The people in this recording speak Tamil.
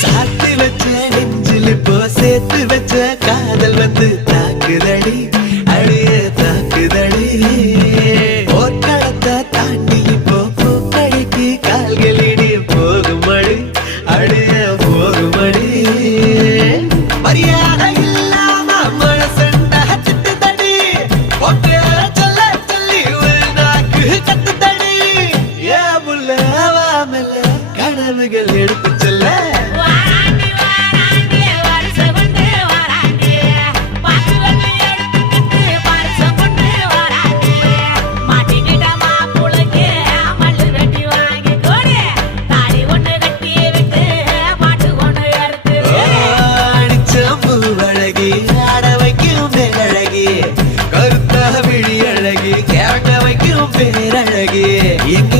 சாத்து வச்ச நெஞ்சில் இப்போ சேர்த்து வச்ச காதல் வந்து தாக்குதடி அடிய தாக்குதடி போர்க்களத்தை தாண்டி இப்போ பூக்கடிக்கு கால்களிடி போகுமடி அடிய போகுமடி மரியாதை இல்லாம மனசண்டா திட்டுதடி ஒக்கே சொல்ல சொல்லி ஒரு நாக்கு கட்டுதடி ஏ புள்ள வாமல கனவுகள் எடுத்து செல்ல பேரழகி எங்க